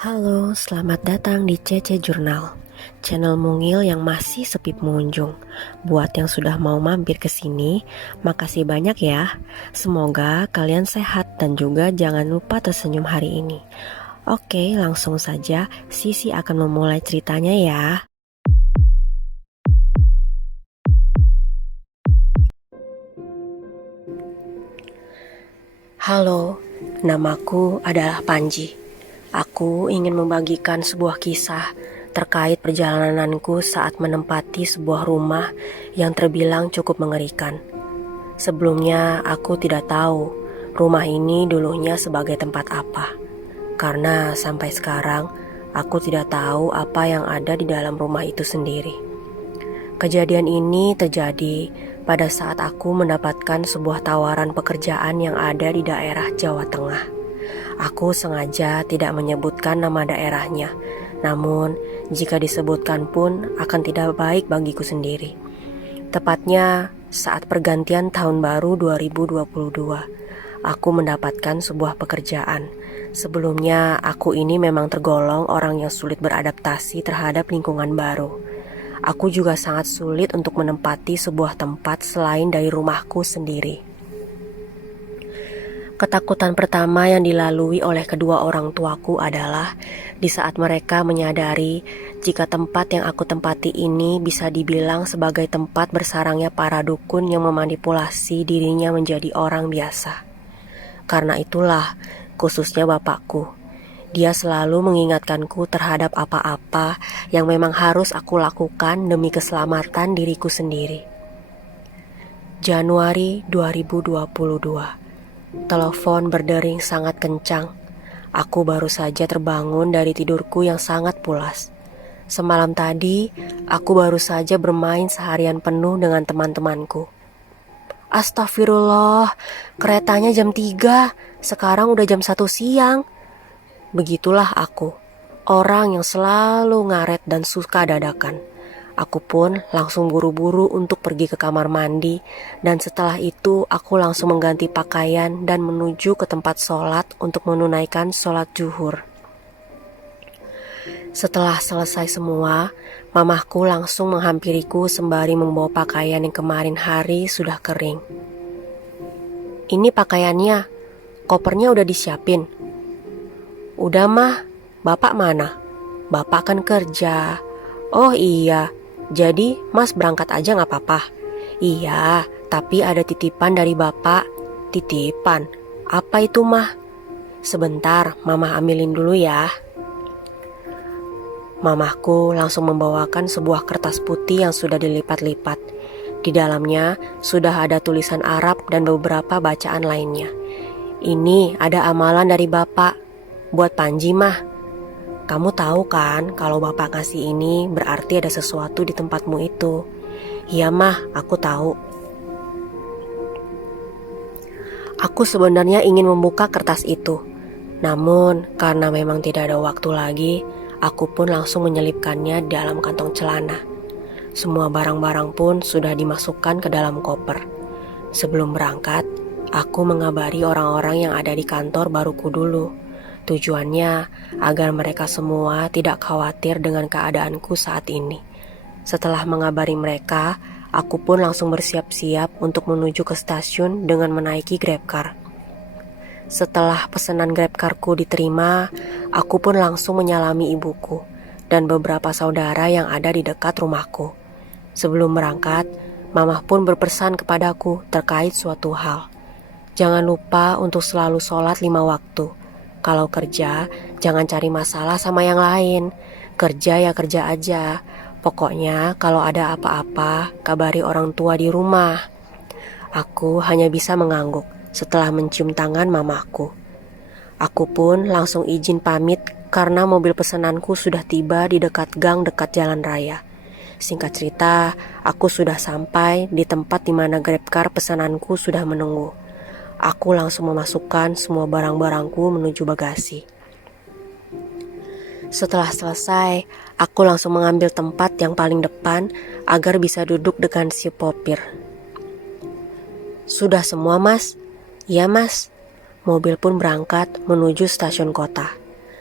Halo, selamat datang di CC Jurnal, channel mungil yang masih sepi pengunjung. Buat yang sudah mau mampir ke sini, makasih banyak ya. Semoga kalian sehat dan juga jangan lupa tersenyum hari ini. Oke, langsung saja Sisi akan memulai ceritanya ya. Halo, namaku adalah Panji. Aku ingin membagikan sebuah kisah terkait perjalananku saat menempati sebuah rumah yang terbilang cukup mengerikan. Sebelumnya aku tidak tahu rumah ini dulunya sebagai tempat apa. Karena sampai sekarang aku tidak tahu apa yang ada di dalam rumah itu sendiri. Kejadian ini terjadi pada saat aku mendapatkan sebuah tawaran pekerjaan yang ada di daerah Jawa Tengah. Aku sengaja tidak menyebutkan nama daerahnya, namun jika disebutkan pun akan tidak baik bagiku sendiri. Tepatnya saat pergantian tahun baru 2022, aku mendapatkan sebuah pekerjaan. Sebelumnya aku ini memang tergolong orang yang sulit beradaptasi terhadap lingkungan baru. Aku juga sangat sulit untuk menempati sebuah tempat selain dari rumahku sendiri. Ketakutan pertama yang dilalui oleh kedua orang tuaku adalah di saat mereka menyadari jika tempat yang aku tempati ini bisa dibilang sebagai tempat bersarangnya para dukun yang memanipulasi dirinya menjadi orang biasa. Karena itulah, khususnya bapakku, dia selalu mengingatkanku terhadap apa-apa yang memang harus aku lakukan demi keselamatan diriku sendiri. Januari 2022. Telepon berdering sangat kencang. Aku baru saja terbangun dari tidurku yang sangat pulas. Semalam tadi, aku baru saja bermain seharian penuh dengan teman-temanku. Astagfirullah, keretanya jam 3, sekarang udah jam 1 siang. Begitulah aku, orang yang selalu ngaret dan suka dadakan. Aku pun langsung buru-buru untuk pergi ke kamar mandi, dan setelah itu aku langsung mengganti pakaian dan menuju ke tempat sholat untuk menunaikan sholat zuhur. Setelah selesai semua, mamahku langsung menghampiriku sembari membawa pakaian yang kemarin hari sudah kering. Ini pakaiannya, kopernya udah disiapin. Udah mah, bapak mana? Bapak kan kerja. Oh iya, jadi mas berangkat aja gak apa-apa? Iya, tapi ada titipan dari bapak. Titipan? Apa itu mah? Sebentar, mama ambilin dulu ya. Mamahku langsung membawakan sebuah kertas putih yang sudah dilipat-lipat. Di dalamnya sudah ada tulisan Arab dan beberapa bacaan lainnya. Ini ada amalan dari bapak, buat Panji mah. Kamu tahu kan kalau bapak ngasih ini berarti ada sesuatu di tempatmu itu. Iya mah, aku tahu. Aku sebenarnya ingin membuka kertas itu. Namun karena memang tidak ada waktu lagi, aku pun langsung menyelipkannya di dalam kantong celana. Semua barang-barang pun sudah dimasukkan ke dalam koper. Sebelum berangkat, aku mengabari orang-orang yang ada di kantor baruku dulu. Tujuannya agar mereka semua tidak khawatir dengan keadaanku saat ini. Setelah mengabari mereka, aku pun langsung bersiap-siap untuk menuju ke stasiun dengan menaiki GrabCar. Setelah pesanan GrabCarku diterima, aku pun langsung menyalami ibuku dan beberapa saudara yang ada di dekat rumahku. Sebelum berangkat, mamah pun berpesan kepadaku terkait suatu hal. Jangan lupa untuk selalu sholat 5 waktu. Kalau kerja, jangan cari masalah sama yang lain. Kerja ya kerja aja. Pokoknya kalau ada apa-apa, kabari orang tua di rumah. Aku hanya bisa mengangguk setelah mencium tangan mamaku. Aku pun langsung izin pamit karena mobil pesananku sudah tiba di dekat gang dekat jalan raya. Singkat cerita, aku sudah sampai di tempat di mana GrabCar pesananku sudah menunggu. Aku langsung memasukkan semua barang-barangku menuju bagasi. Setelah selesai, aku langsung mengambil tempat yang paling depan agar bisa duduk dengan si popir. Sudah semua mas? Iya mas. Mobil pun berangkat menuju stasiun kota.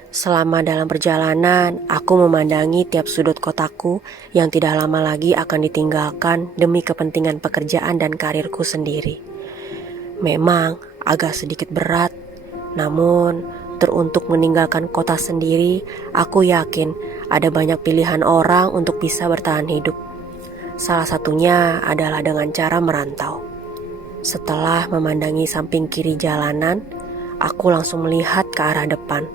Selama dalam perjalanan, aku memandangi tiap sudut kotaku yang tidak lama lagi akan ditinggalkan demi kepentingan pekerjaan dan karirku sendiri. Memang agak sedikit berat, namun teruntuk meninggalkan kota sendiri, aku yakin ada banyak pilihan orang untuk bisa bertahan hidup. Salah satunya adalah dengan cara merantau. Setelah memandangi samping kiri jalanan, aku langsung melihat ke arah depan.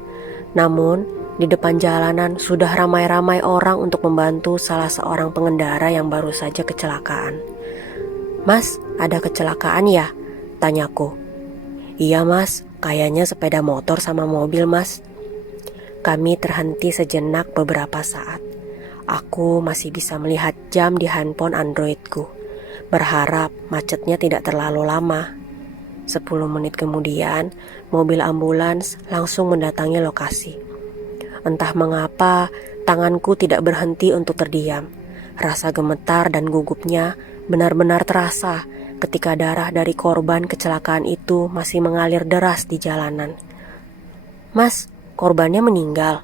Namun, di depan jalanan sudah ramai-ramai orang untuk membantu salah seorang pengendara yang baru saja kecelakaan. "Mas, ada kecelakaan ya?" tanyaku. "Iya mas, kayaknya sepeda motor sama mobil mas." Kami terhenti sejenak beberapa saat. Aku masih bisa melihat jam di handphone Androidku, berharap macetnya tidak terlalu lama. 10 menit kemudian, mobil ambulans langsung mendatangi lokasi. Entah mengapa, tanganku tidak berhenti untuk terdiam. Rasa gemetar dan gugupnya benar-benar terasa ketika darah dari korban kecelakaan itu masih mengalir deras di jalanan. "Mas, korbannya meninggal?"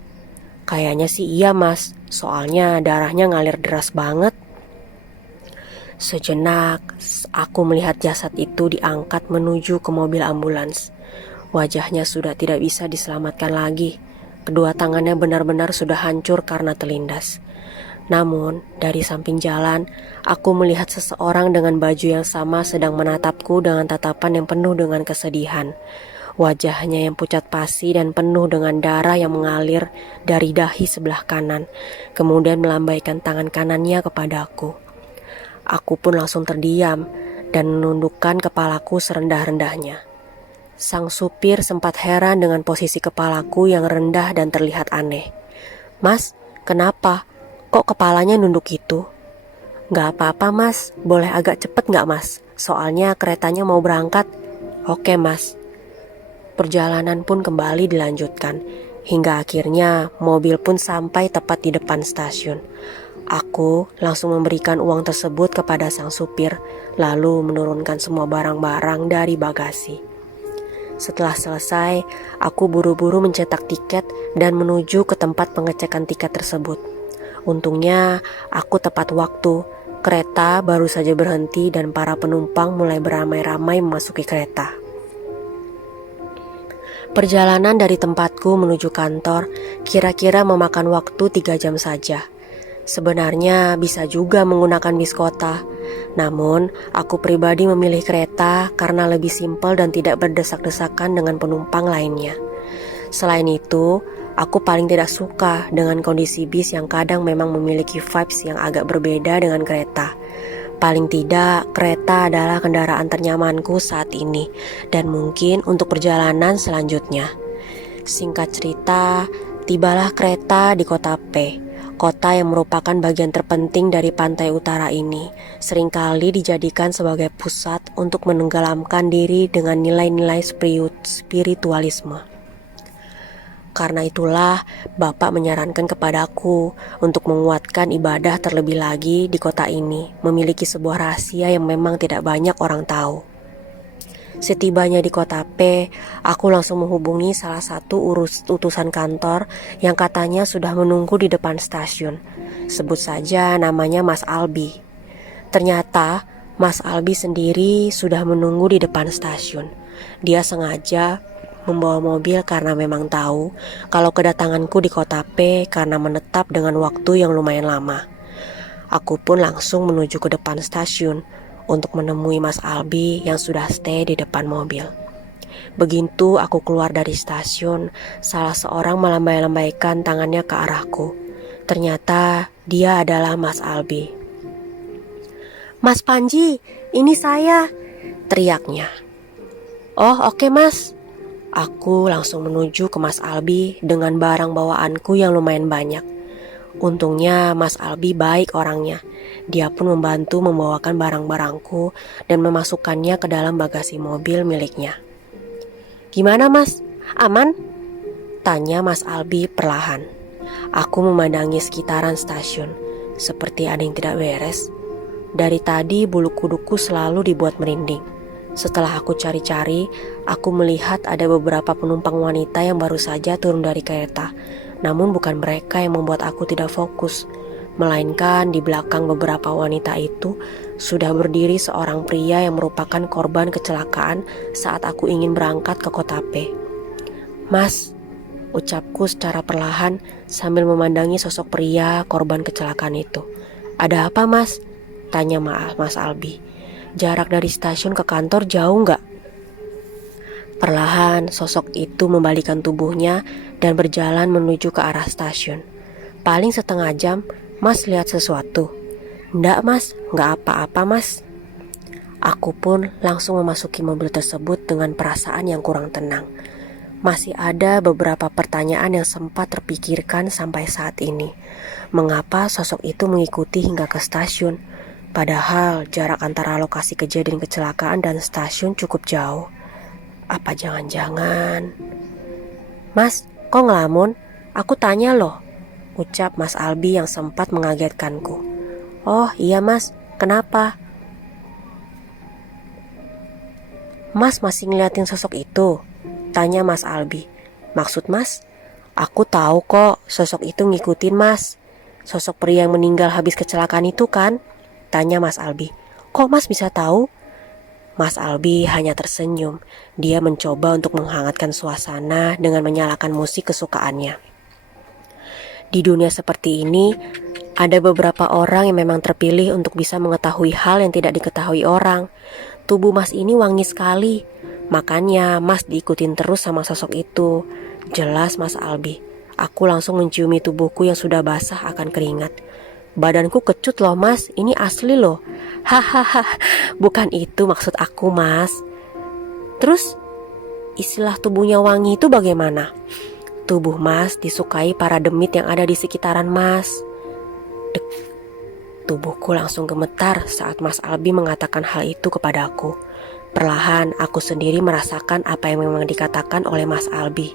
"Kayaknya sih iya mas, soalnya darahnya ngalir deras banget." Sejenak, aku melihat jasad itu diangkat menuju ke mobil ambulans. Wajahnya sudah tidak bisa diselamatkan lagi. Kedua tangannya benar-benar sudah hancur karena terlindas. Namun, dari samping jalan, aku melihat seseorang dengan baju yang sama sedang menatapku dengan tatapan yang penuh dengan kesedihan. Wajahnya yang pucat pasi dan penuh dengan darah yang mengalir dari dahi sebelah kanan, kemudian melambaikan tangan kanannya kepadaku. Aku pun langsung terdiam dan menundukkan kepalaku serendah-rendahnya. Sang supir sempat heran dengan posisi kepalaku yang rendah dan terlihat aneh. "Mas, kenapa? Kok kepalanya nunduk gitu?" "Gak apa-apa mas, boleh agak cepet gak mas? Soalnya keretanya mau berangkat." "Oke mas." Perjalanan pun kembali dilanjutkan, hingga akhirnya mobil pun sampai tepat di depan stasiun. Aku langsung memberikan uang tersebut kepada sang supir, lalu menurunkan semua barang-barang dari bagasi. Setelah selesai, aku buru-buru mencetak tiket dan menuju ke tempat pengecekan tiket tersebut. Untungnya, aku tepat waktu. Kereta baru saja berhenti dan para penumpang mulai beramai-ramai memasuki kereta. Perjalanan dari tempatku menuju kantor kira-kira memakan waktu 3 jam saja. Sebenarnya bisa juga menggunakan bis kota, namun aku pribadi memilih kereta karena lebih simpel dan tidak berdesak-desakan dengan penumpang lainnya. Selain itu, aku paling tidak suka dengan kondisi bis yang kadang memang memiliki vibes yang agak berbeda dengan kereta. Paling tidak, kereta adalah kendaraan ternyamanku saat ini dan mungkin untuk perjalanan selanjutnya. Singkat cerita, tibalah kereta di kota P. Kota yang merupakan bagian terpenting dari pantai utara ini seringkali dijadikan sebagai pusat untuk menenggelamkan diri dengan nilai-nilai spiritualisme. Karena itulah Bapak menyarankan kepadaku untuk menguatkan ibadah terlebih lagi di kota ini memiliki sebuah rahasia yang memang tidak banyak orang tahu. Setibanya di kota P, aku langsung menghubungi salah satu utusan kantor yang katanya sudah menunggu di depan stasiun. Sebut saja namanya Mas Albi. Ternyata Mas Albi sendiri sudah menunggu di depan stasiun. Dia sengaja membawa mobil karena memang tahu kalau kedatanganku di kota P karena menetap dengan waktu yang lumayan lama. Aku pun langsung menuju ke depan stasiun untuk menemui Mas Albi yang sudah stay di depan mobil. Begitu aku keluar dari stasiun, salah seorang melambai-lambaikan tangannya ke arahku. Ternyata dia adalah Mas Albi. "Mas Panji, ini saya," teriaknya. "Oh, oke mas." Aku langsung menuju ke Mas Albi dengan barang bawaanku yang lumayan banyak. Untungnya Mas Albi baik orangnya. Dia pun membantu membawakan barang-barangku dan memasukkannya ke dalam bagasi mobil miliknya. "Gimana mas? Aman?" tanya Mas Albi perlahan. Aku memandangi sekitaran stasiun, seperti ada yang tidak beres. Dari tadi bulu kuduku selalu dibuat merinding. Setelah aku cari-cari, aku melihat ada beberapa penumpang wanita yang baru saja turun dari kereta. Namun bukan mereka yang membuat aku tidak fokus, melainkan di belakang beberapa wanita itu sudah berdiri seorang pria yang merupakan korban kecelakaan saat aku ingin berangkat ke kota P. "Mas," ucapku secara perlahan sambil memandangi sosok pria korban kecelakaan itu. "Ada apa, Mas?" tanya Mas Albi. "Jarak dari stasiun ke kantor jauh nggak?" Perlahan sosok itu membalikan tubuhnya dan berjalan menuju ke arah stasiun. "Paling setengah jam, Mas lihat sesuatu?" "Nggak, Mas, nggak apa-apa, Mas." Aku pun langsung memasuki mobil tersebut dengan perasaan yang kurang tenang. Masih ada beberapa pertanyaan yang sempat terpikirkan sampai saat ini. Mengapa sosok itu mengikuti hingga ke stasiun? Padahal jarak antara lokasi kejadian kecelakaan dan stasiun cukup jauh. Apa jangan-jangan... "Mas, kok ngelamun? Aku tanya loh," ucap Mas Albi yang sempat mengagetkanku. "Oh iya Mas, kenapa?" "Mas masih ngeliatin sosok itu?" tanya Mas Albi. "Maksud Mas?" "Aku tahu kok sosok itu ngikutin Mas. Sosok pria yang meninggal habis kecelakaan itu kan?" tanya Mas Albi. "Kok Mas bisa tahu?" Mas Albi hanya tersenyum. Dia mencoba untuk menghangatkan suasana dengan menyalakan musik kesukaannya. Di dunia seperti ini, ada beberapa orang yang memang terpilih untuk bisa mengetahui hal yang tidak diketahui orang. Tubuh Mas ini wangi sekali. Makanya Mas diikutin terus sama sosok itu. Jelas Mas Albi. Aku langsung menciumi tubuhku yang sudah basah akan keringat. "Badanku kecut loh Mas, ini asli loh." "Hahaha, bukan itu maksud aku Mas." "Terus istilah tubuhnya wangi itu bagaimana?" "Tubuh Mas disukai para demit yang ada di sekitaran Mas." Dek, tubuhku langsung gemetar saat Mas Albi mengatakan hal itu kepadaku. Perlahan aku sendiri merasakan apa yang memang dikatakan oleh Mas Albi.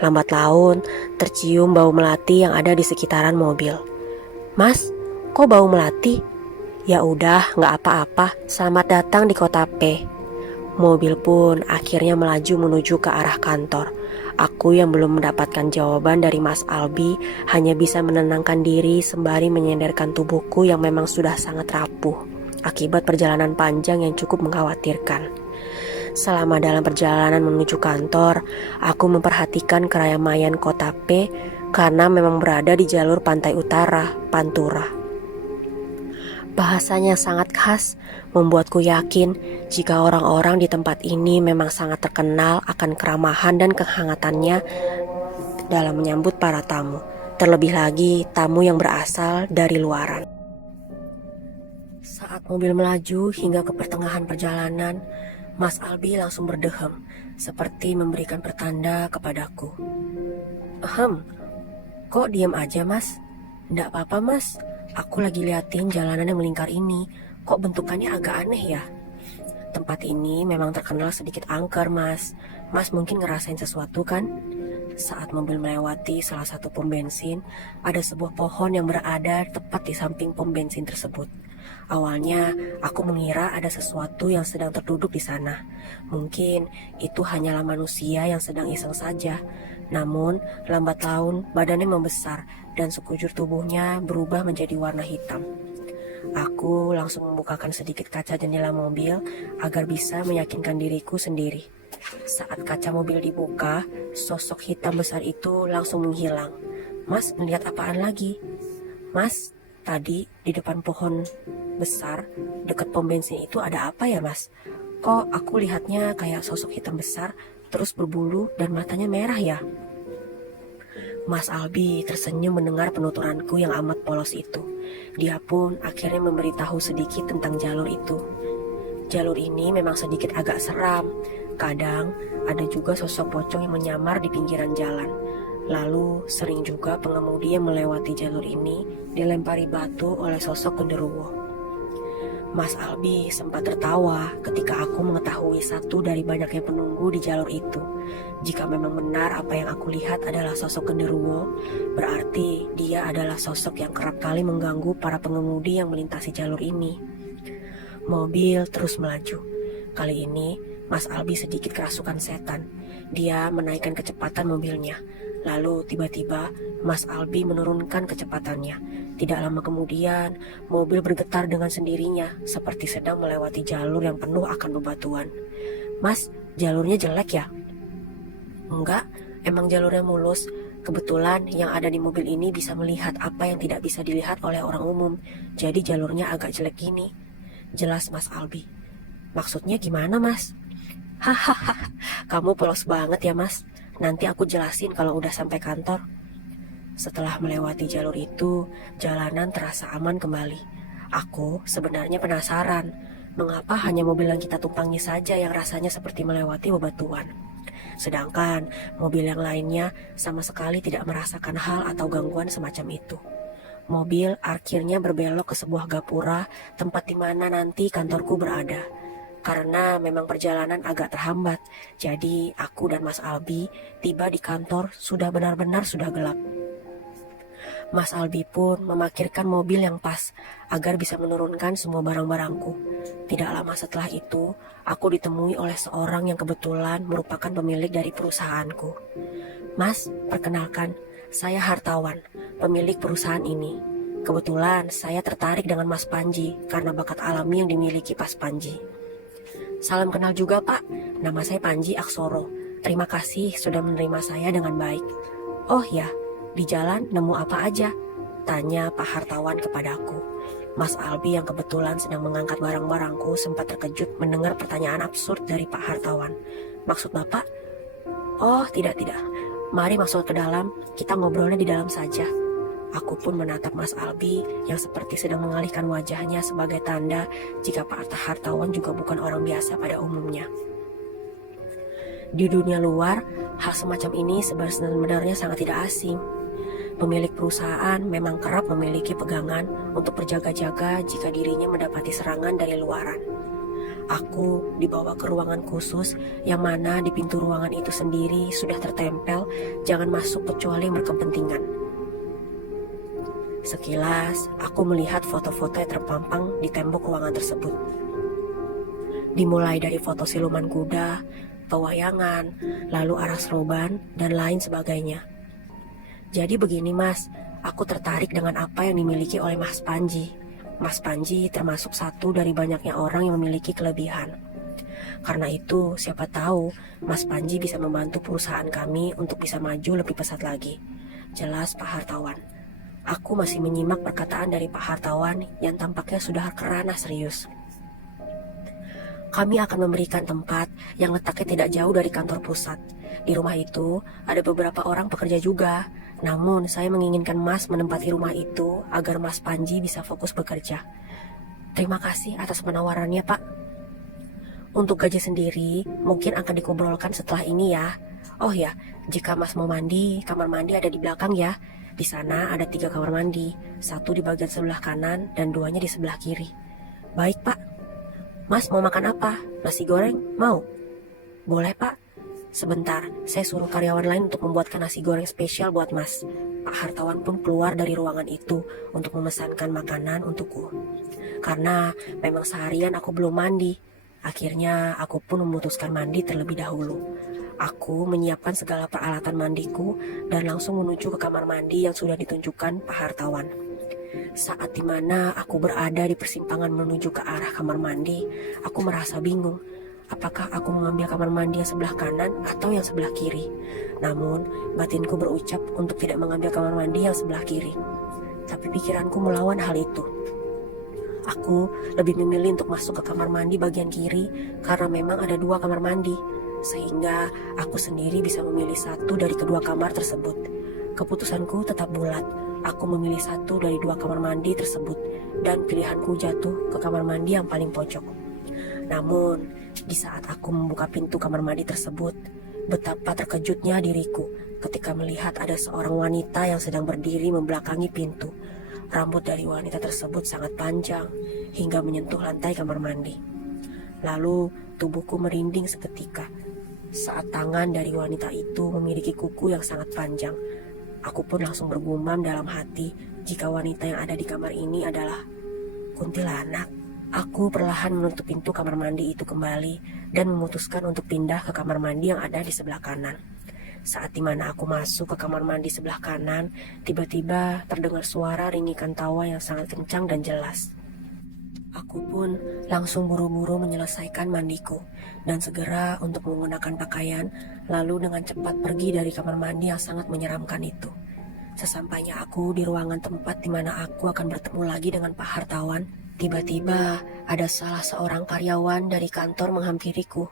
Lambat laun tercium bau melati yang ada di sekitaran mobil. "Mas, kok bau melati?" "Ya udah, nggak apa-apa. Selamat datang di kota P." Mobil pun akhirnya melaju menuju ke arah kantor. Aku yang belum mendapatkan jawaban dari Mas Albi hanya bisa menenangkan diri sembari menyenderkan tubuhku yang memang sudah sangat rapuh akibat perjalanan panjang yang cukup mengkhawatirkan. Selama dalam perjalanan menuju kantor, aku memperhatikan keramaian kota P karena memang berada di jalur pantai utara, Pantura. Bahasanya sangat khas, membuatku yakin jika orang-orang di tempat ini memang sangat terkenal akan keramahan dan kehangatannya dalam menyambut para tamu, terlebih lagi tamu yang berasal dari luaran. Saat mobil melaju hingga ke pertengahan perjalanan, Mas Albi langsung berdehem, seperti memberikan pertanda kepadaku. Kok diam aja Mas?" "Nggak apa-apa Mas, aku lagi liatin jalanan yang melingkar ini. Kok bentukannya agak aneh ya?" "Tempat ini memang terkenal sedikit angker Mas. Mas mungkin ngerasain sesuatu kan?" Saat mobil melewati salah satu pom bensin, ada sebuah pohon yang berada tepat di samping pom bensin tersebut. Awalnya aku mengira ada sesuatu yang sedang terduduk di sana. Mungkin itu hanyalah manusia yang sedang iseng saja. Namun lambat laun badannya membesar dan sekujur tubuhnya berubah menjadi warna hitam. Aku langsung membukakan sedikit kaca jendela mobil agar bisa meyakinkan diriku sendiri. Saat kaca mobil dibuka, sosok hitam besar itu langsung menghilang. "Mas melihat apaan lagi?" "Mas, tadi di depan pohon besar dekat pom bensin itu ada apa ya Mas? Kok aku lihatnya kayak sosok hitam besar terus berbulu dan matanya merah ya?" Mas Albi tersenyum mendengar penuturanku yang amat polos itu. Dia pun akhirnya memberitahu sedikit tentang jalur itu. Jalur ini memang sedikit agak seram. Kadang ada juga sosok pocong yang menyamar di pinggiran jalan. Lalu sering juga pengemudi yang melewati jalur ini dilempari batu oleh sosok genderuwo. Mas Albi sempat tertawa ketika aku mengetahui satu dari banyaknya penunggu di jalur itu. Jika memang benar apa yang aku lihat adalah sosok genderuwo, berarti dia adalah sosok yang kerap kali mengganggu para pengemudi yang melintasi jalur ini. Mobil terus melaju. Kali ini Mas Albi sedikit kerasukan setan. Dia menaikkan kecepatan mobilnya. Lalu tiba-tiba Mas Albi menurunkan kecepatannya. Tidak lama kemudian mobil bergetar dengan sendirinya seperti sedang melewati jalur yang penuh akan bebatuan. "Mas, jalurnya jelek ya?" "Enggak, emang jalurnya mulus. Kebetulan yang ada di mobil ini bisa melihat apa yang tidak bisa dilihat oleh orang umum. Jadi jalurnya agak jelek gini," jelas Mas Albi. "Maksudnya gimana, Mas?" "Hahaha, kamu polos banget ya, Mas. Nanti aku jelasin kalau udah sampai kantor." Setelah melewati jalur itu, jalanan terasa aman kembali. Aku sebenarnya penasaran, mengapa hanya mobil yang kita tumpangi saja yang rasanya seperti melewati bebatuan. Sedangkan mobil yang lainnya sama sekali tidak merasakan hal atau gangguan semacam itu. Mobil akhirnya berbelok ke sebuah gapura, tempat di mana nanti kantorku berada. Karena memang perjalanan agak terhambat, jadi aku dan Mas Albi tiba di kantor sudah benar-benar sudah gelap. Mas Albi pun memarkirkan mobil yang pas agar bisa menurunkan semua barang-barangku. Tidak lama setelah itu, aku ditemui oleh seorang yang kebetulan merupakan pemilik dari perusahaanku. "Mas, perkenalkan, saya hartawan, pemilik perusahaan ini. Kebetulan saya tertarik dengan Mas Panji karena bakat alami yang dimiliki Mas Panji." "Salam kenal juga, Pak. Nama saya Panji Aksoro. Terima kasih sudah menerima saya dengan baik." "Oh ya, di jalan nemu apa aja?" tanya Pak Hartawan kepadaku. Mas Albi yang kebetulan sedang mengangkat barang-barangku sempat terkejut mendengar pertanyaan absurd dari Pak Hartawan. "Maksud Bapak?" "Oh, tidak. Mari masuk ke dalam, kita ngobrolnya di dalam saja." Aku pun menatap Mas Albi yang seperti sedang mengalihkan wajahnya sebagai tanda jika Pak Hartawan juga bukan orang biasa pada umumnya. Di dunia luar, hal semacam ini sebenarnya sangat tidak asing. Pemilik perusahaan memang kerap memiliki pegangan untuk berjaga-jaga jika dirinya mendapati serangan dari luaran. Aku dibawa ke ruangan khusus yang mana di pintu ruangan itu sendiri sudah tertempel "Jangan masuk kecuali yang berkepentingan." Sekilas, aku melihat foto-foto yang terpampang di tembok ruangan tersebut. Dimulai dari foto siluman kuda, pewayangan, lalu aras roban, dan lain sebagainya. "Jadi begini, Mas, aku tertarik dengan apa yang dimiliki oleh Mas Panji. Mas Panji termasuk satu dari banyaknya orang yang memiliki kelebihan. Karena itu, siapa tahu Mas Panji bisa membantu perusahaan kami untuk bisa maju lebih pesat lagi," jelas Pak Hartawan. Aku masih menyimak perkataan dari Pak Hartawan yang tampaknya sudah kerana serius. "Kami akan memberikan tempat yang letaknya tidak jauh dari kantor pusat. Di rumah itu ada beberapa orang pekerja juga. Namun saya menginginkan Mas menempati rumah itu agar Mas Panji bisa fokus bekerja." "Terima kasih atas penawarannya, Pak. Untuk gaji sendiri mungkin akan dikumpulkan setelah ini ya. Oh ya, jika Mas mau mandi, kamar mandi ada di belakang ya. Di sana ada 3 kamar mandi, 1 di bagian sebelah kanan dan 2-nya di sebelah kiri." "Baik, Pak. Mas mau makan apa? Nasi goreng? Mau?" "Boleh, Pak. Sebentar, saya suruh karyawan lain untuk membuatkan nasi goreng spesial buat Mas." Pak Hartawan pun keluar dari ruangan itu untuk memesankan makanan untukku. Karena memang seharian aku belum mandi, akhirnya aku pun memutuskan mandi terlebih dahulu. Aku menyiapkan segala peralatan mandiku dan langsung menuju ke kamar mandi yang sudah ditunjukkan Pak Hartawan. Saat dimana aku berada di persimpangan menuju ke arah kamar mandi, aku merasa bingung. Apakah aku mengambil kamar mandi yang sebelah kanan atau yang sebelah kiri? Namun, batinku berucap untuk tidak mengambil kamar mandi yang sebelah kiri. Tapi pikiranku melawan hal itu. Aku lebih memilih untuk masuk ke kamar mandi bagian kiri karena memang ada 2 kamar mandi, sehingga aku sendiri bisa memilih satu dari kedua kamar tersebut. Keputusanku tetap bulat. Aku memilih satu dari 2 kamar mandi tersebut dan pilihanku jatuh ke kamar mandi yang paling pojok. Namun, di saat aku membuka pintu kamar mandi tersebut, betapa terkejutnya diriku ketika melihat ada seorang wanita yang sedang berdiri membelakangi pintu. Rambut dari wanita tersebut sangat panjang hingga menyentuh lantai kamar mandi. Lalu tubuhku merinding seketika saat tangan dari wanita itu memiliki kuku yang sangat panjang. Aku pun langsung bergumam dalam hati jika wanita yang ada di kamar ini adalah kuntilanak. Aku perlahan menutup pintu kamar mandi itu kembali dan memutuskan untuk pindah ke kamar mandi yang ada di sebelah kanan. Saat dimana aku masuk ke kamar mandi sebelah kanan, tiba-tiba terdengar suara ringikan tawa yang sangat kencang dan jelas. Aku pun langsung buru-buru menyelesaikan mandiku dan segera untuk menggunakan pakaian, lalu dengan cepat pergi dari kamar mandi yang sangat menyeramkan itu. Sesampainya aku di ruangan tempat di mana aku akan bertemu lagi dengan Pak Hartawan, tiba-tiba ada salah seorang karyawan dari kantor menghampiriku.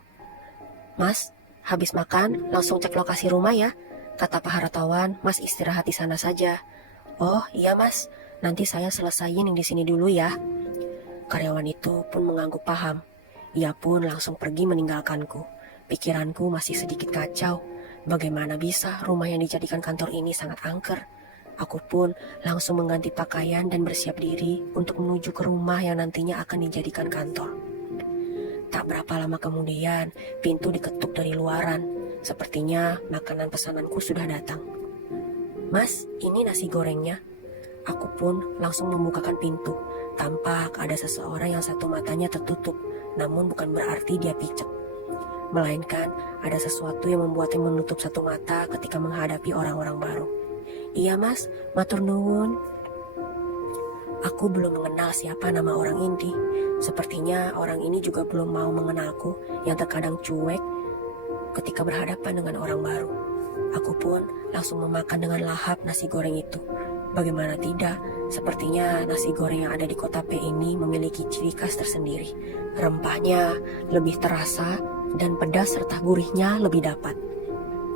"Mas, habis makan langsung cek lokasi rumah ya," kata Pak Hartawan. "Mas istirahat di sana saja." "Oh iya mas, nanti saya selesaiin yang di sini dulu ya." Karyawan itu pun mengangguk paham. Ia pun langsung pergi meninggalkanku. Pikiranku masih sedikit kacau. Bagaimana bisa rumah yang dijadikan kantor ini sangat angker? Aku pun langsung mengganti pakaian dan bersiap diri untuk menuju ke rumah yang nantinya akan dijadikan kantor. Tak berapa lama kemudian, pintu diketuk dari luaran. Sepertinya makanan pesananku sudah datang. "Mas, ini nasi gorengnya." Aku pun langsung membukakan pintu. Tampak ada seseorang yang satu matanya tertutup, namun bukan berarti dia picek. Melainkan ada sesuatu yang membuatnya menutup satu mata ketika menghadapi orang-orang baru. "Iya mas, matur nuwun." Aku belum mengenal siapa nama orang ini. Sepertinya orang ini juga belum mau mengenalku yang terkadang cuek ketika berhadapan dengan orang baru. Aku pun langsung memakan dengan lahap nasi goreng itu. Bagaimana tidak, sepertinya nasi goreng yang ada di kota P ini memiliki ciri khas tersendiri. Rempahnya lebih terasa dan pedas serta gurihnya lebih dapat.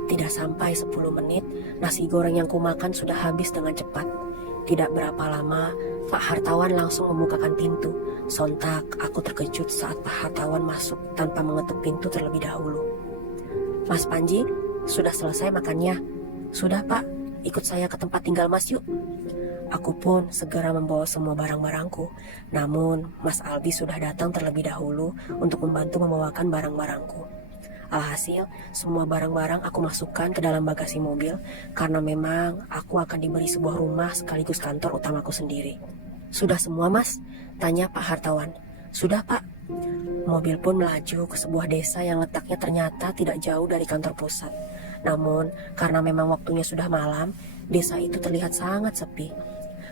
Tidak sampai 10 menit, nasi goreng yang kumakan sudah habis dengan cepat. Tidak berapa lama, Pak Hartawan langsung membukakan pintu. Sontak aku terkejut saat Pak Hartawan masuk tanpa mengetuk pintu terlebih dahulu. "Mas Panji, sudah selesai makannya?" "Sudah pak, ikut saya ke tempat tinggal mas yuk." Aku pun segera membawa semua barang-barangku. Namun Mas Albi sudah datang terlebih dahulu untuk membantu membawakan barang-barangku. Alhasil semua barang-barang aku masukkan ke dalam bagasi mobil karena memang aku akan diberi sebuah rumah sekaligus kantor utamaku sendiri. "Sudah semua mas?" tanya Pak Hartawan. "Sudah pak." Mobil pun melaju ke sebuah desa yang letaknya ternyata tidak jauh dari kantor pusat. Namun karena memang waktunya sudah malam, desa itu terlihat sangat sepi.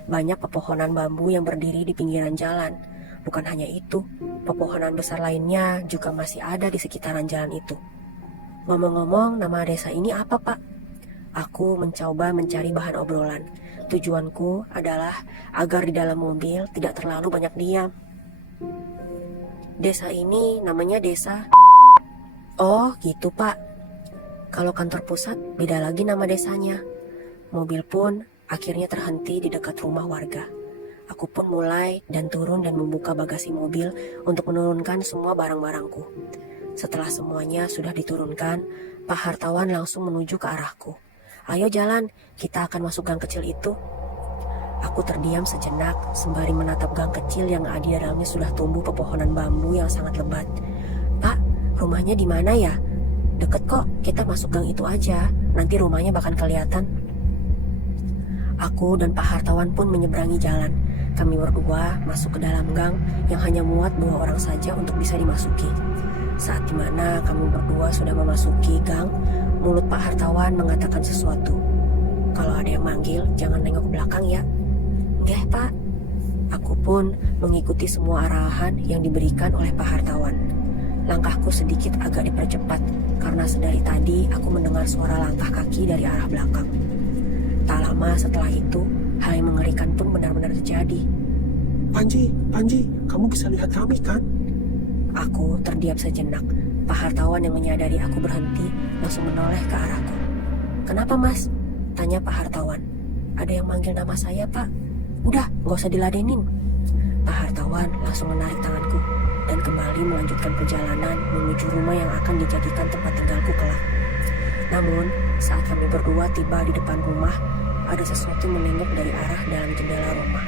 Banyak pepohonan bambu yang berdiri di pinggiran jalan. Bukan hanya itu, pepohonan besar lainnya juga masih ada di sekitaran jalan itu. "Ngomong-ngomong, nama desa ini apa pak?" Aku mencoba mencari bahan obrolan. Tujuanku adalah agar di dalam mobil tidak terlalu banyak diam. "Desa ini namanya desa..." "Oh gitu pak. Kalau kantor pusat beda lagi nama desanya." Mobil pun akhirnya terhenti di dekat rumah warga. Aku pun mulai dan turun dan membuka bagasi mobil untuk menurunkan semua barang-barangku. Setelah semuanya sudah diturunkan, Pak Hartawan langsung menuju ke arahku. "Ayo jalan, kita akan masuk gang kecil itu." Aku terdiam sejenak sembari menatap gang kecil yang di dalamnya sudah tumbuh pepohonan bambu yang sangat lebat. "Pak, rumahnya di mana ya?" "Deket kok, kita masuk gang itu aja, nanti rumahnya bakal kelihatan." Aku dan Pak Hartawan pun menyeberangi jalan. Kami berdua masuk ke dalam gang yang hanya muat 2 orang saja untuk bisa dimasuki. Saat dimana kami berdua sudah memasuki gang, mulut Pak Hartawan mengatakan sesuatu. "Kalau ada yang manggil, jangan nengok ke belakang ya." "Nggih pak." Aku pun mengikuti semua arahan yang diberikan oleh Pak Hartawan. Langkahku sedikit agak dipercepat karena sedari tadi aku mendengar suara langkah kaki dari arah belakang. Tak lama setelah itu, hal yang mengerikan pun benar-benar terjadi. Panji, kamu bisa lihat kami kan?" Aku terdiam sejenak. Pak Hartawan yang menyadari aku berhenti langsung menoleh ke arahku. "Kenapa mas?" tanya Pak Hartawan. "Ada yang manggil nama saya pak." "Udah, gak usah diladenin." Pak Hartawan langsung menarik tanganku dan kembali melanjutkan perjalanan menuju rumah yang akan dijadikan tempat tinggalku kelak. Namun, saat kami berdua tiba di depan rumah, ada sesuatu yang menengok dari arah dalam jendela rumah.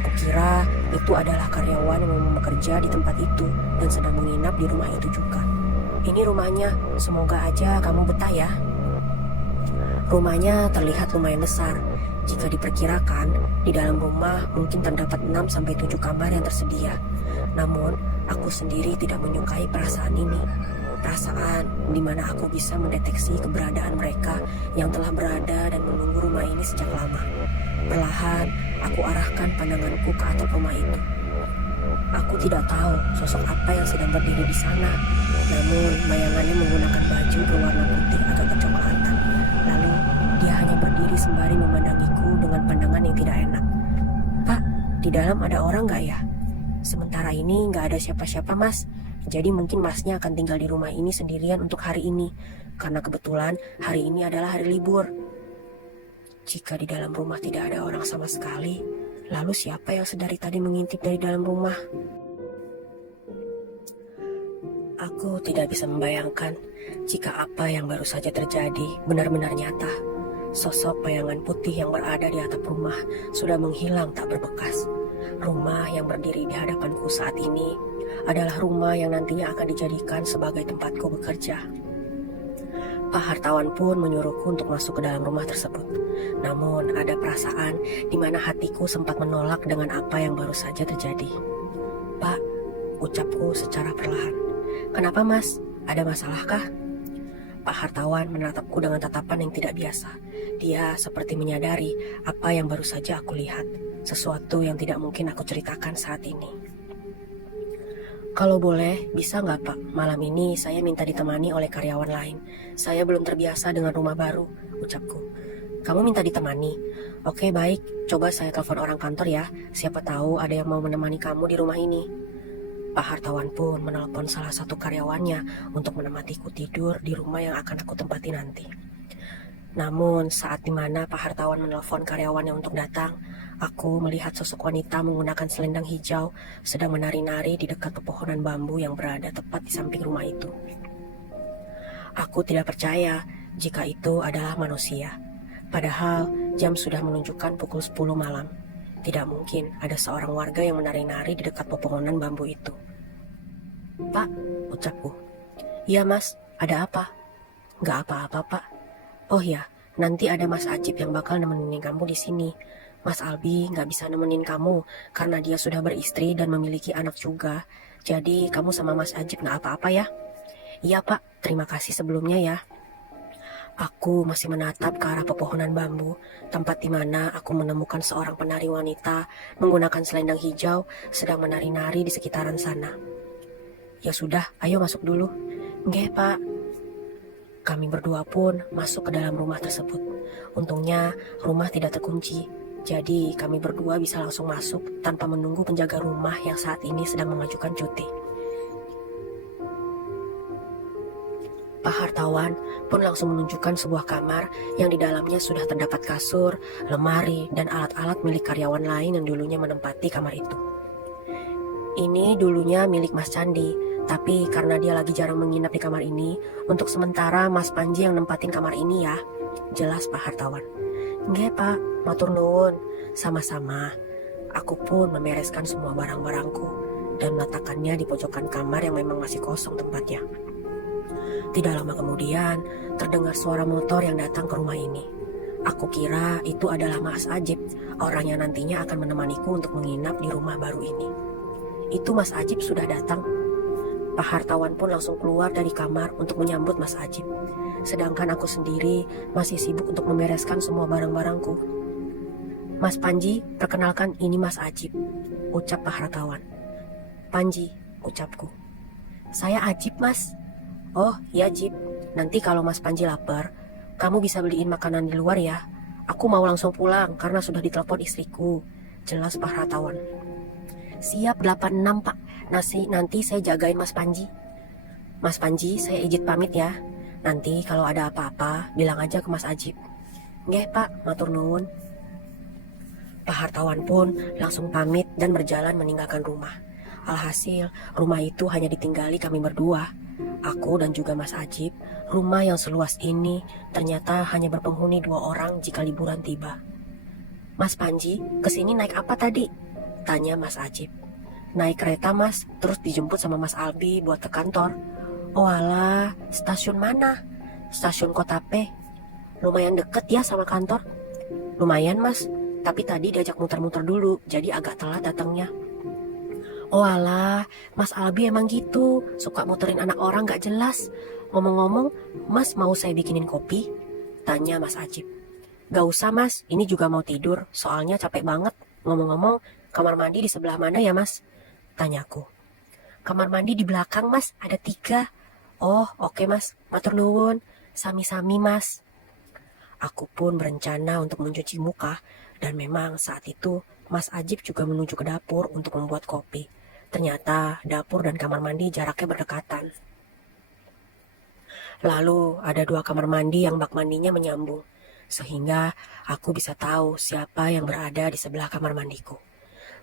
Aku kira itu adalah karyawan yang memang bekerja di tempat itu dan sedang menginap di rumah itu juga. "Ini rumahnya, semoga aja kamu betah ya." Rumahnya terlihat lumayan besar. Jika diperkirakan, di dalam rumah mungkin terdapat 6-7 kamar yang tersedia. Namun, aku sendiri tidak menyukai perasaan ini. Perasaan di mana aku bisa mendeteksi keberadaan mereka yang telah berada dan menunggu rumah ini sejak lama. Perlahan, aku arahkan pandanganku ke atap rumah itu. Aku tidak tahu sosok apa yang sedang berdiri di sana. Namun, bayangannya menggunakan baju berwarna putih agak kecoklatan. Lalu, dia hanya berdiri sembari memandangiku dengan pandangan yang tidak enak. "Pak, di dalam ada orang nggak ya?" "Sementara ini nggak ada siapa-siapa, Mas. Jadi mungkin Masnya akan tinggal di rumah ini sendirian untuk hari ini. Karena kebetulan hari ini adalah hari libur." Jika di dalam rumah tidak ada orang sama sekali, lalu siapa yang sedari tadi mengintip dari dalam rumah? Aku tidak bisa membayangkan jika apa yang baru saja terjadi benar-benar nyata. Sosok bayangan putih yang berada di atap rumah sudah menghilang tak berbekas. Rumah yang berdiri di hadapanku saat ini adalah rumah yang nantinya akan dijadikan sebagai tempatku bekerja. Pak Hartawan pun menyuruhku untuk masuk ke dalam rumah tersebut. Namun ada perasaan di mana hatiku sempat menolak dengan apa yang baru saja terjadi. "Pak," ucapku secara perlahan. "Kenapa, Mas? Ada masalahkah?" Pak Hartawan menatapku dengan tatapan yang tidak biasa. Dia seperti menyadari apa yang baru saja aku lihat, sesuatu yang tidak mungkin aku ceritakan saat ini. "Kalau boleh, bisa nggak Pak? Malam ini saya minta ditemani oleh karyawan lain. Saya belum terbiasa dengan rumah baru," ucapku. "Kamu minta ditemani? Oke, baik. Coba saya telepon orang kantor ya. Siapa tahu ada yang mau menemani kamu di rumah ini." Pak Hartawan pun menelepon salah satu karyawannya untuk menemaniku tidur di rumah yang akan aku tempati nanti. Namun saat dimana Pak Hartawan menelpon karyawannya untuk datang, aku melihat sosok wanita menggunakan selendang hijau sedang menari-nari di dekat pepohonan bambu yang berada tepat di samping rumah itu. Aku tidak percaya jika itu adalah manusia. Padahal jam sudah menunjukkan pukul 10 malam. Tidak mungkin ada seorang warga yang menari-nari di dekat pepohonan bambu itu. "Pak," ucapku. "Iya Mas, ada apa?" "Nggak apa-apa Pak. Oh ya, nanti ada Mas Ajib yang bakal nemenin kamu di sini. Mas Albi nggak bisa nemenin kamu karena dia sudah beristri dan memiliki anak juga. Jadi kamu sama Mas Ajib nggak apa-apa ya?" "Iya Pak, terima kasih sebelumnya ya." Aku masih menatap ke arah pepohonan bambu, tempat di mana aku menemukan seorang penari wanita menggunakan selendang hijau sedang menari-nari di sekitaran sana. "Ya sudah, ayo masuk dulu." "Nggih Pak." Kami berdua pun masuk ke dalam rumah tersebut. Untungnya rumah tidak terkunci, jadi kami berdua bisa langsung masuk tanpa menunggu penjaga rumah yang saat ini sedang mengajukan cuti. Pak Hartawan pun langsung menunjukkan sebuah kamar yang di dalamnya sudah terdapat kasur, lemari, dan alat-alat milik karyawan lain yang dulunya menempati kamar itu. "Ini dulunya milik Mas Candi, tapi karena dia lagi jarang menginap di kamar ini, untuk sementara Mas Panji yang nempatin kamar ini ya," jelas Pak Hartawan. "Nggih Pak, matur nuwun." "Sama-sama." Aku pun membereskan semua barang-barangku dan meletakkannya di pojokan kamar yang memang masih kosong tempatnya. Tidak lama kemudian, terdengar suara motor yang datang ke rumah ini. Aku kira itu adalah Mas Ajib, orang yang nantinya akan menemaniku untuk menginap di rumah baru ini. Itu Mas Ajib sudah datang. Pak Hartawan pun langsung keluar dari kamar untuk menyambut Mas Ajib. Sedangkan aku sendiri masih sibuk untuk membereskan semua barang-barangku. "Mas Panji, perkenalkan ini Mas Ajib," ucap Pak Hartawan. "Panji," ucapku. "Saya Ajib Mas." "Oh ya Jib, nanti kalau Mas Panji lapar, kamu bisa beliin makanan di luar ya. Aku mau langsung pulang karena sudah ditelepon istriku," jelas Pak Hartawan. "Siap 86 Pak, nanti saya jagain Mas Panji." "Mas Panji, saya izin pamit ya. Nanti kalau ada apa-apa, bilang aja ke Mas Ajib." "Nggih Pak, matur nuwun." Pak Hartawan pun langsung pamit dan berjalan meninggalkan rumah. Alhasil, rumah itu hanya ditinggali kami berdua. Aku dan juga Mas Ajib. Rumah yang seluas ini ternyata hanya berpenghuni 2 orang jika liburan tiba. "Mas Panji, kesini naik apa tadi?" tanya Mas Ajib. "Naik kereta Mas, terus dijemput sama Mas Albi buat ke kantor." "Oh alah, stasiun mana?" "Stasiun Kotape." "Lumayan deket ya sama kantor?" "Lumayan Mas, tapi tadi diajak muter-muter dulu, jadi agak telat datangnya." Oh alah, Mas Albi emang gitu, suka muterin anak orang gak jelas. Ngomong-ngomong, Mas mau saya bikinin kopi? Tanya Mas Ajib. Gak usah Mas, ini juga mau tidur, soalnya capek banget. Ngomong-ngomong, kamar mandi di sebelah mana ya Mas? Tanyaku. Kamar mandi di belakang Mas, ada 3. Oh oke Mas, matur nuwun, sami-sami Mas. Aku pun berencana untuk mencuci muka, dan memang saat itu Mas Ajib juga menuju ke dapur untuk membuat kopi. Ternyata dapur dan kamar mandi jaraknya berdekatan. Lalu ada 2 kamar mandi yang bak mandinya menyambung, sehingga aku bisa tahu siapa yang berada di sebelah kamar mandiku.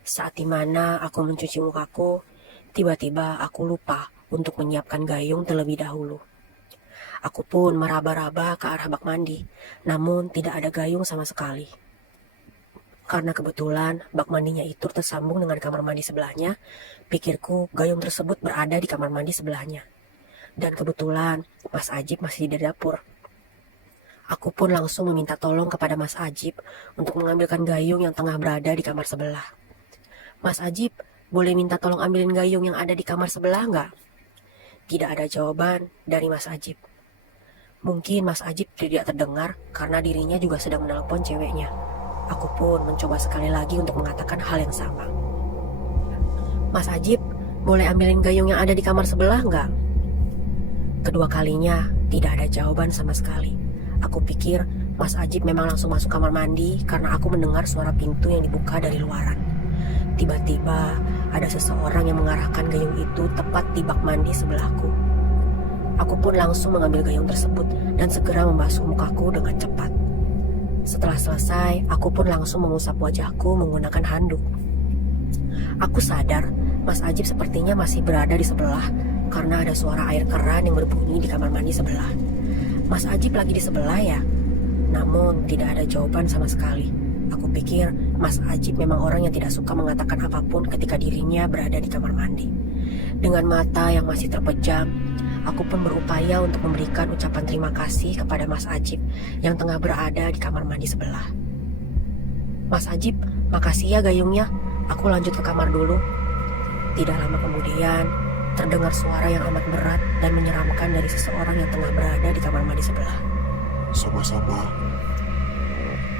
Saat dimana aku mencuci mukaku, tiba-tiba aku lupa untuk menyiapkan gayung terlebih dahulu. Aku pun meraba-raba ke arah bak mandi, namun tidak ada gayung sama sekali. Karena kebetulan bak mandinya itu tersambung dengan kamar mandi sebelahnya, pikirku gayung tersebut berada di kamar mandi sebelahnya. Dan kebetulan Mas Ajib masih di dapur. Aku pun langsung meminta tolong kepada Mas Ajib untuk mengambilkan gayung yang tengah berada di kamar sebelah. Mas Ajib, boleh minta tolong ambilin gayung yang ada di kamar sebelah nggak? Tidak ada jawaban dari Mas Ajib. Mungkin Mas Ajib tidak terdengar karena dirinya juga sedang menelpon ceweknya. Aku pun mencoba sekali lagi untuk mengatakan hal yang sama. Mas Ajib, boleh ambilin gayung yang ada di kamar sebelah nggak? Kedua kalinya tidak ada jawaban sama sekali. Aku pikir Mas Ajib memang langsung masuk kamar mandi karena aku mendengar suara pintu yang dibuka dari luaran. Tiba-tiba ada seseorang yang mengarahkan gayung itu tepat di bak mandi sebelahku. Aku pun langsung mengambil gayung tersebut dan segera membasuh mukaku dengan cepat. Setelah selesai, aku pun langsung mengusap wajahku menggunakan handuk. Aku sadar Mas Ajib sepertinya masih berada di sebelah karena ada suara air keran yang berbunyi di kamar mandi sebelah. Mas Ajib lagi di sebelah ya? Namun tidak ada jawaban sama sekali. Aku pikir Mas Ajib memang orang yang tidak suka mengatakan apapun ketika dirinya berada di kamar mandi. Dengan mata yang masih terpejam, aku pun berupaya untuk memberikan ucapan terima kasih kepada Mas Ajib yang tengah berada di kamar mandi sebelah. Mas Ajib, makasih ya gayungnya. Aku lanjut ke kamar dulu. Tidak lama kemudian, terdengar suara yang amat berat dan menyeramkan dari seseorang yang tengah berada di kamar mandi sebelah. Sama-sama.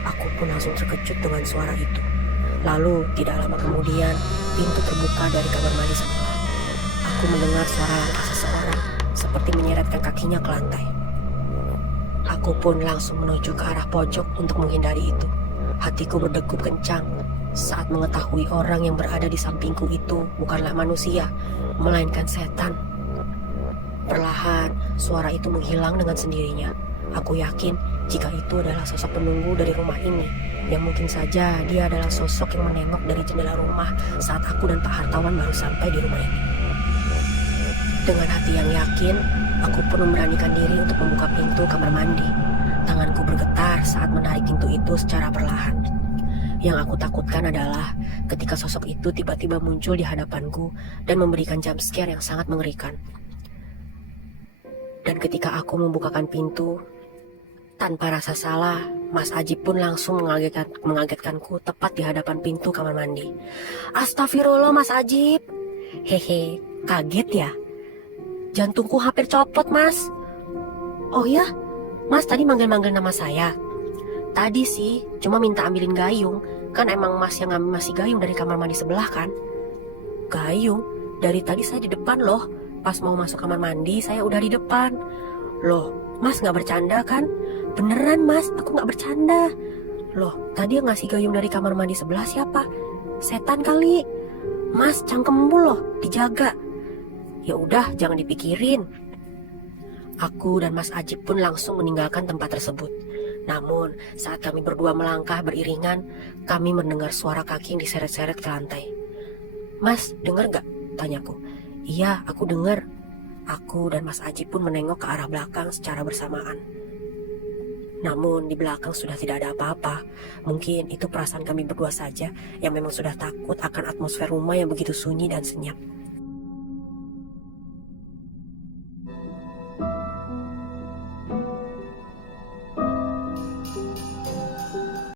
Aku pun langsung terkejut dengan suara itu. Lalu, tidak lama kemudian, pintu terbuka dari kamar mandi sebelah. Aku mendengar suara langkah seseorang seperti menyeretkan kakinya ke lantai. Aku pun langsung menuju ke arah pojok untuk menghindari itu. Hatiku berdegup kencang saat mengetahui orang yang berada di sampingku itu bukanlah manusia, melainkan setan. Perlahan, suara itu menghilang dengan sendirinya. Aku yakin jika itu adalah sosok penunggu dari rumah ini, yang mungkin saja dia adalah sosok yang menengok dari jendela rumah saat aku dan Pak Hartawan baru sampai di rumah ini. Dengan hati yang yakin, aku pun memberanikan diri untuk membuka pintu kamar mandi. Tanganku bergetar saat menarik pintu itu secara perlahan. Yang aku takutkan adalah ketika sosok itu tiba-tiba muncul di hadapanku dan memberikan jump scare yang sangat mengerikan. Dan ketika aku membukakan pintu, tanpa rasa salah, Mas Ajib pun langsung mengagetkanku tepat di hadapan pintu kamar mandi. Astagfirullah Mas Ajib. Hehe, kaget ya? Jantungku hampir copot, Mas. Oh ya, Mas tadi manggil-manggil nama saya. Tadi sih, cuma minta ambilin gayung. Kan emang Mas yang ngasih gayung dari kamar mandi sebelah kan? Gayung? Dari tadi saya di depan loh. Pas mau masuk kamar mandi, saya udah di depan. Loh, Mas gak bercanda kan? Beneran Mas, aku gak bercanda. Loh, tadi yang ngasih gayung dari kamar mandi sebelah siapa? Setan kali. Mas, cangkemmu loh, dijaga. Ya udah, jangan dipikirin. Aku dan Mas Ajib pun langsung meninggalkan tempat tersebut. Namun, saat kami berdua melangkah beriringan, kami mendengar suara kaki yang diseret-seret ke lantai. Mas, dengar gak? Tanyaku. Iya, aku dengar. Aku dan Mas Ajib pun menengok ke arah belakang secara bersamaan. Namun di belakang sudah tidak ada apa-apa. Mungkin itu perasaan kami berdua saja yang memang sudah takut akan atmosfer rumah yang begitu sunyi dan senyap.